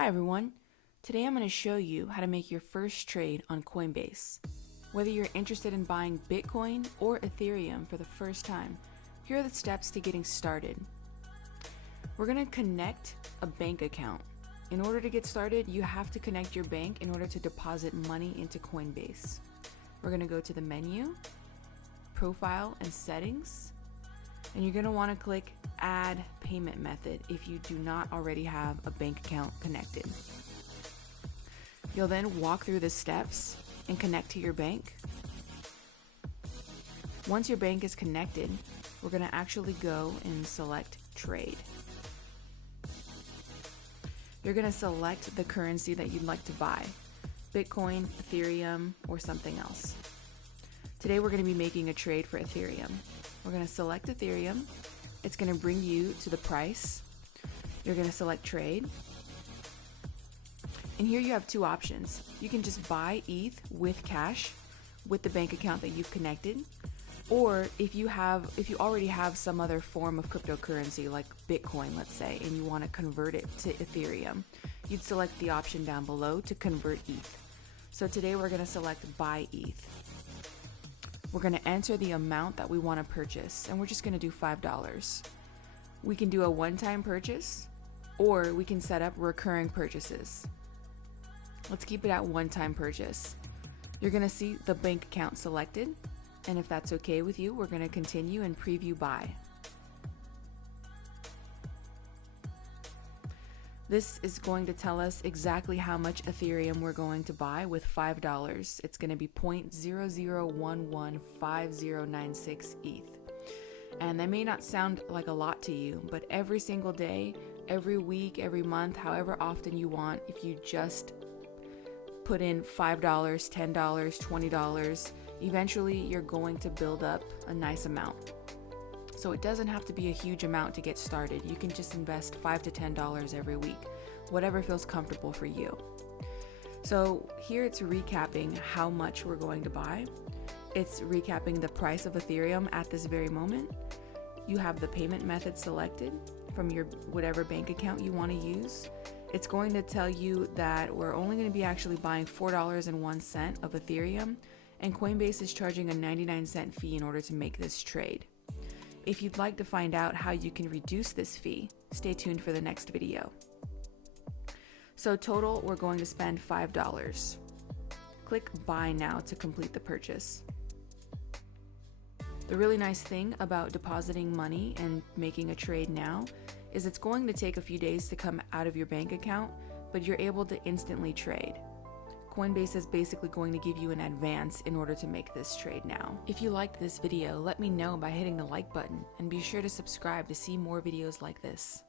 Hi everyone, today I'm going to show you how to make your first trade on Coinbase. Whether you're interested in buying Bitcoin or Ethereum for the first time, here are the steps to getting started. We're going to connect a bank account. In order to get started, you have to connect your bank in order to deposit money into Coinbase. We're going to go to the menu, Profile and Settings, and you're going to want to click Add Payment Method if you do not already have a bank account connected. You'll then walk through the steps and connect to your bank. Once your bank is connected, we're going to actually go and select Trade. You're going to select the currency that you'd like to buy, Bitcoin, Ethereum, or something else. Today we're going to be making a trade for Ethereum. We're going to select Ethereum. It's going to bring you to the price. You're going to select trade. And here you have two options. You can just buy ETH with cash with the bank account that you've connected. Or if you already have some other form of cryptocurrency like Bitcoin, let's say, and you want to convert it to Ethereum, you'd select the option down below to convert ETH. So today we're going to select buy ETH. We're going to enter the amount that we want to purchase, and we're just going to do $5. We can do a one-time purchase, or we can set up recurring purchases. Let's keep it at one-time purchase. You're going to see the bank account selected, and if that's okay with you, we're going to continue and preview buy. This is going to tell us exactly how much Ethereum we're going to buy with $5. It's going to be 0.00115096 ETH. And that may not sound like a lot to you, but every single day, every week, every month, however often you want, if you just put in $5, $10, $20, eventually you're going to build up a nice amount. So it doesn't have to be a huge amount to get started. You can just invest $5 to $10 every week, whatever feels comfortable for you. So here it's recapping how much we're going to buy. It's recapping the price of Ethereum at this very moment. You have the payment method selected from your whatever bank account you want to use. It's going to tell you that we're only going to be actually buying $4.01 of Ethereum, and Coinbase is charging a 99-cent fee in order to make this trade. If you'd like to find out how you can reduce this fee, stay tuned for the next video. So total, we're going to spend $5. Click Buy Now to complete the purchase. The really nice thing about depositing money and making a trade now is it's going to take a few days to come out of your bank account, but you're able to instantly trade. Coinbase is basically going to give you an advance in order to make this trade now. If you liked this video, let me know by hitting the like button, and be sure to subscribe to see more videos like this.